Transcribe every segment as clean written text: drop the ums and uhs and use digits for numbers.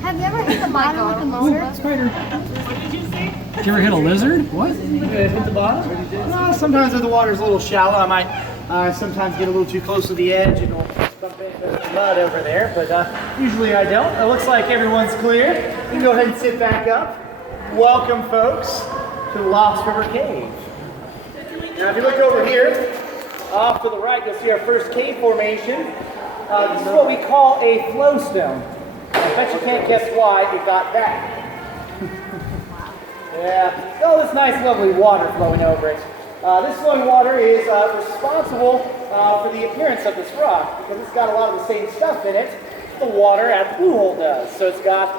Have you ever hit the bottom with a motor? Spider. What did you say? Did you ever hit a lizard? What? Hit the bottom? No, sometimes if the water's a little shallow, I might sometimes get a little too close to the edge and it'll bump into the mud over there, but usually I don't. It looks like everyone's clear. You can go ahead and sit back up. Welcome, folks, to the Lost River Cave. Now, if you look over here, off to the right, you'll see our first cave formation. This is what we call a flowstone. I bet you can't guess why it got that. Yeah, all this nice, lovely water flowing over it. This flowing water is responsible for the appearance of this rock because it's got a lot of the same stuff in it the water at the Blue Hole does. So it's got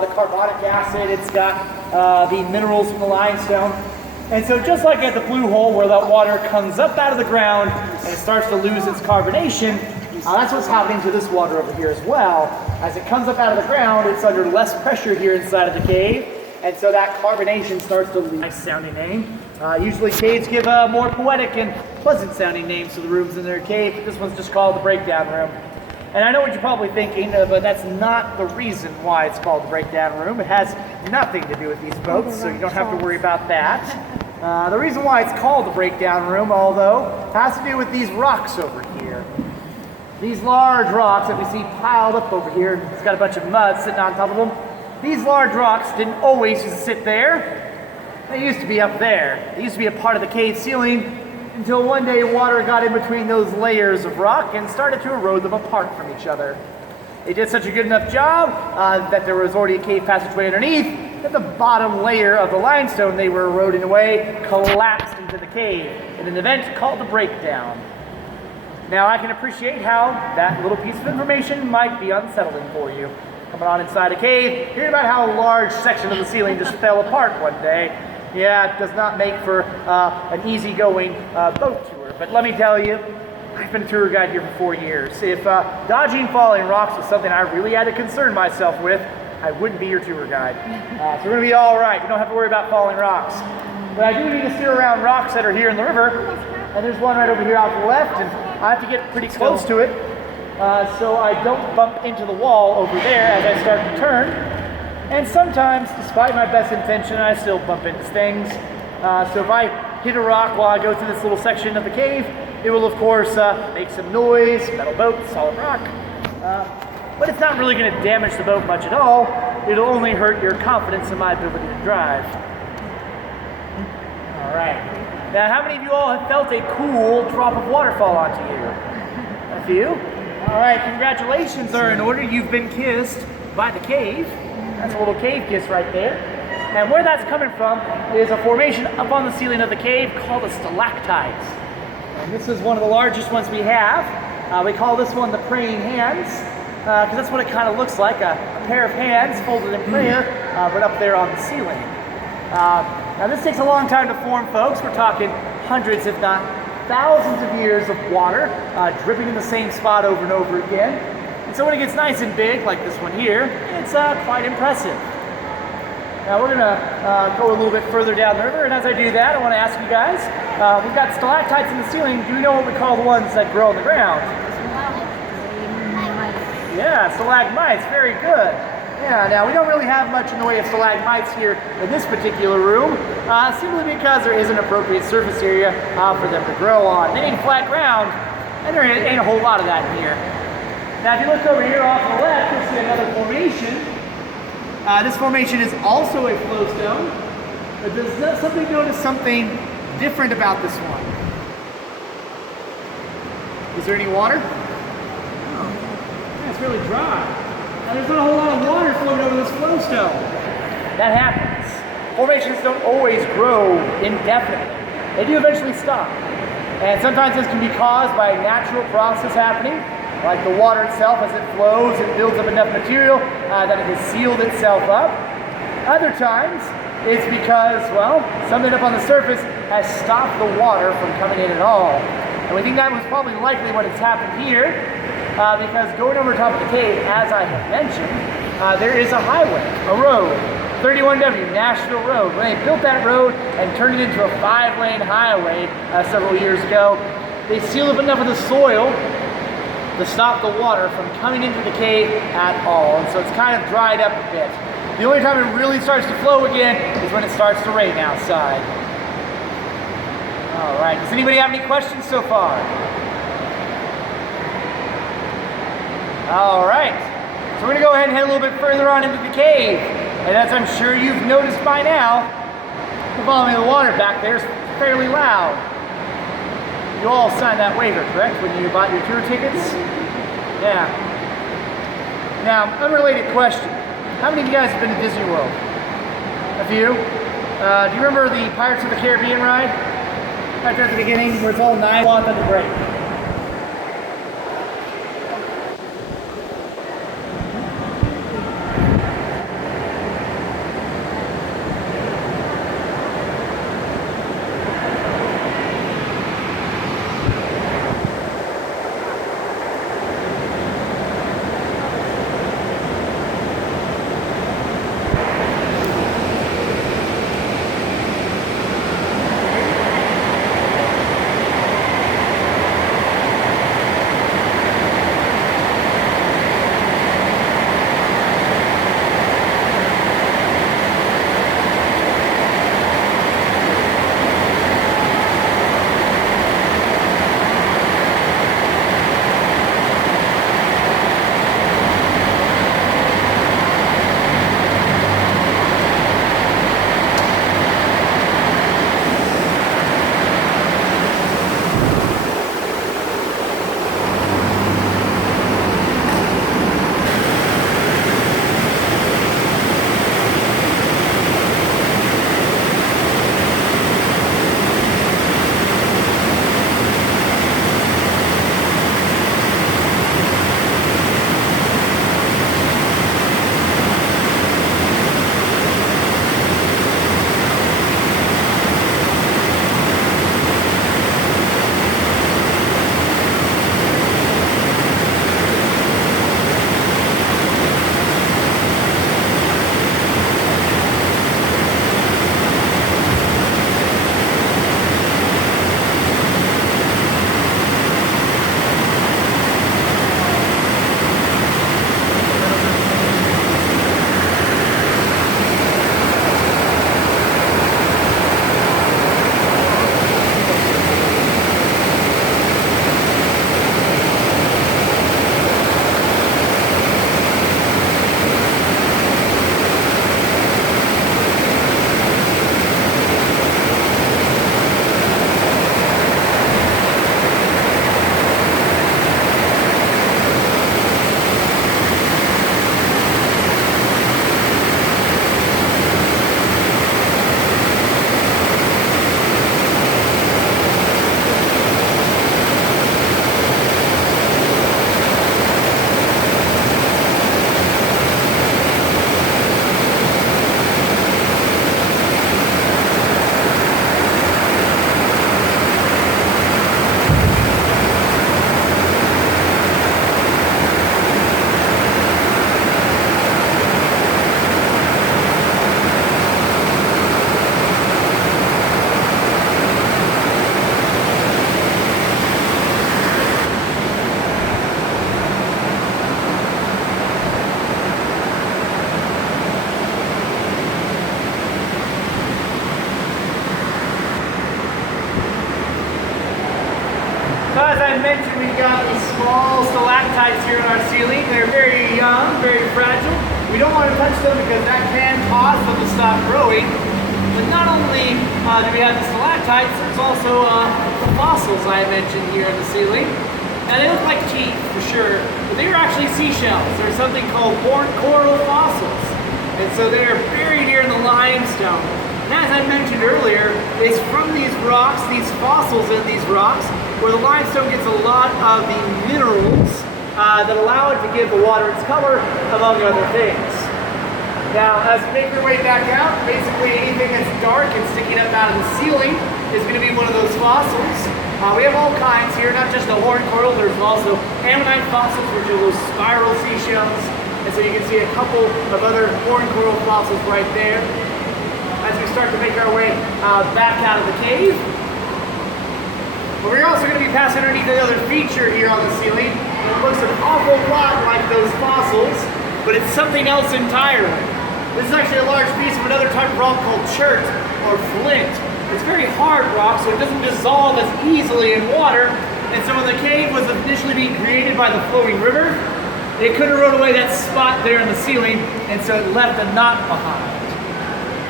the carbonic acid, it's got the minerals from the limestone. And so just like at the Blue Hole where that water comes up out of the ground and it starts to lose its carbonation, that's what's happening to this water over here as well. As it comes up out of the ground, it's under less pressure here inside of the cave, and so that carbonation starts to lose. Nice sounding name. Usually caves give more poetic and pleasant sounding names to the rooms in their cave, but this one's just called the Breakdown Room. And I know what you're probably thinking, but that's not the reason why it's called the Breakdown Room. It has nothing to do with these boats, so you don't have to worry about that. The reason why it's called the Breakdown Room, although, has to do with these rocks over here. These large rocks that we see piled up over here, it's got a bunch of mud sitting on top of them. These large rocks didn't always just sit there. They used to be up there. They used to be a part of the cave ceiling until one day water got in between those layers of rock and started to erode them apart from each other. They did such a good enough job that there was already a cave passageway underneath that the bottom layer of the limestone they were eroding away collapsed into the cave in an event called the Breakdown. Now I can appreciate how that little piece of information might be unsettling for you. Coming on inside a cave, hearing about how a large section of the ceiling just fell apart one day. Yeah, it does not make for an easygoing boat tour. But let me tell you, I've been a tour guide here for 4 years. If dodging falling rocks was something I really had to concern myself with, I wouldn't be your tour guide. So we're gonna be all right. You don't have to worry about falling rocks. But I do need to steer around rocks that are here in the river. And there's one right over here out to the left, and I have to get pretty close to it so I don't bump into the wall over there as I start to turn. And sometimes, despite my best intention, I still bump into things. So if I hit a rock while I go through this little section of the cave, it will of course make some noise, metal boat, solid rock. But it's not really going to damage the boat much at all. It'll only hurt your confidence in my ability to drive. All right. Now, how many of you all have felt a cool drop of water fall onto you? A few? All right, congratulations are in order. You've been kissed by the cave. That's a little cave kiss right there. And where that's coming from is a formation up on the ceiling of the cave called a stalactite. And this is one of the largest ones we have. We call this one the praying hands, because that's what it kind of looks like, a pair of hands folded in prayer, but up there on the ceiling. Now this takes a long time to form, folks. We're talking hundreds, if not thousands of years of water dripping in the same spot over and over again. And so when it gets nice and big, like this one here, it's quite impressive. Now we're gonna go a little bit further down the river, and as I do that, I wanna ask you guys, we've got stalactites in the ceiling. Do you know what we call the ones that grow on the ground? Yeah, stalagmites, very good. Yeah, now we don't really have much in the way of stalagmites here in this particular room, simply because there isn't appropriate surface area for them to grow on. They need flat ground, and there ain't a whole lot of that in here. Now if you look over here off to the left, you'll see another formation. This formation is also a flowstone, but does something notice something different about this one? Is there any water? Oh, yeah, it's really dry. Now there's not a whole lot of water flowing over this flowstone. That happens. Formations don't always grow indefinitely. They do eventually stop. And sometimes this can be caused by a natural process happening, like the water itself as it flows and builds up enough material that it has sealed itself up. Other times, it's because, well, something up on the surface has stopped the water from coming in at all. And we think that was probably likely what has happened here, because going over top of the cave, as I have mentioned, there is a highway, a road, 31W, Nashville Road. When they built that road and turned it into a 5-lane highway several years ago, they sealed up enough of the soil to stop the water from coming into the cave at all. And so it's kind of dried up a bit. The only time it really starts to flow again is when it starts to rain outside. All right, does anybody have any questions so far? All right, so we're gonna go ahead and head a little bit further on into the cave. And as I'm sure you've noticed by now, the volume of the water back there is fairly loud. You all signed that waiver, correct, when you bought your tour tickets? Yeah. Now, unrelated question. How many of you guys have been to Disney World? A few? Do you remember the Pirates of the Caribbean ride? Right there at the beginning, where it's all nice on the break. So as I mentioned, we've got these small stalactites here in our ceiling. They're very young, very fragile. We don't want to touch them because that can cause them to stop growing. But not only do we have the stalactites, there's also the fossils I mentioned here in the ceiling. Now they look like teeth for sure, but they are actually seashells. There's something called horned coral fossils. And so they're buried here in the limestone. And as I mentioned earlier, it's from these rocks, these fossils in these rocks, where the limestone gets a lot of the minerals that allow it to give the water its color, among other things. Now, as we make our way back out, basically anything that's dark and sticking up out of the ceiling is going to be one of those fossils. We have all kinds here, not just the horned coral, there's also ammonite fossils, which are those spiral seashells. And so you can see a couple of other horned coral fossils right there. As we start to make our way back out of the cave. But we're also going to be passing underneath another feature here on the ceiling. It looks an awful lot like those fossils, but it's something else entirely. This is actually a large piece of another type of rock called chert or flint. It's very hard rock, so it doesn't dissolve as easily in water. And so when the cave was initially being created by the flowing river, it could have rode away that spot there in the ceiling, and so it left a knot behind.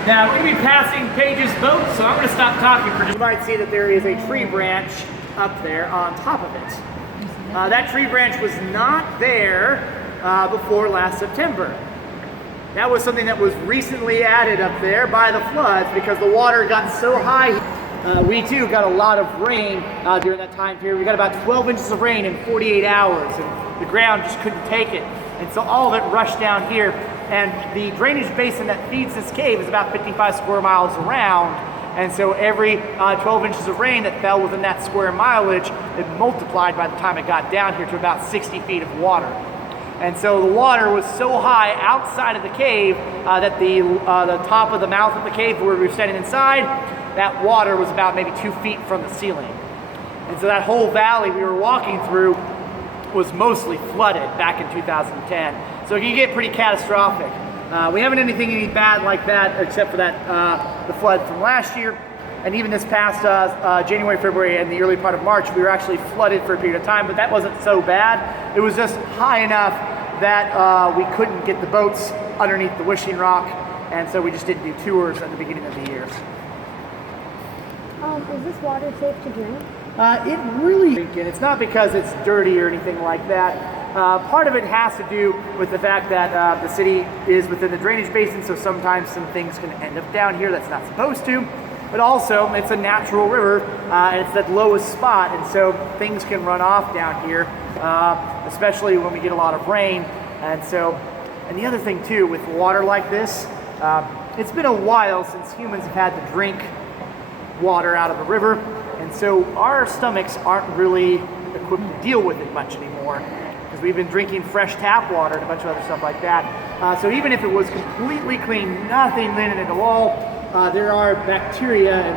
Now, we're going to be passing Paige's boat, so I'm going to stop talking for just. You might see that there is a tree branch up there on top of it. That tree branch was not there before last September. That was something that was recently added up there by the floods because the water got so high. We too got a lot of rain during that time period. We got about 12 inches of rain in 48 hours, and the ground just couldn't take it. And so all of it rushed down here. And the drainage basin that feeds this cave is about 55 square miles around. And so every 12 inches of rain that fell within that square mileage, it multiplied by the time it got down here to about 60 feet of water. And so the water was so high outside of the cave that the top of the mouth of the cave where we were standing inside, that water was about maybe 2 feet from the ceiling. And so that whole valley we were walking through was mostly flooded back in 2010. So it can get pretty catastrophic. We haven't anything any bad like that except for that the flood from last year. And even this past January, February, and the early part of March, we were actually flooded for a period of time, but that wasn't so bad. It was just high enough that we couldn't get the boats underneath the wishing rock, and so we just didn't do tours at the beginning of the year. Is this water safe to drink? It really, it's not because it's dirty or anything like that. Part of it has to do with the fact that the city is within the drainage basin, so sometimes some things can end up down here that's not supposed to. But also, it's a natural river, and it's that lowest spot, and so things can run off down here, especially when we get a lot of rain. And the other thing too, with water like this, it's been a while since humans have had to drink water out of a river, and so our stomachs aren't really equipped to deal with it much anymore, because we've been drinking fresh tap water and a bunch of other stuff like that. So even if it was completely clean, nothing in it at all, there are bacteria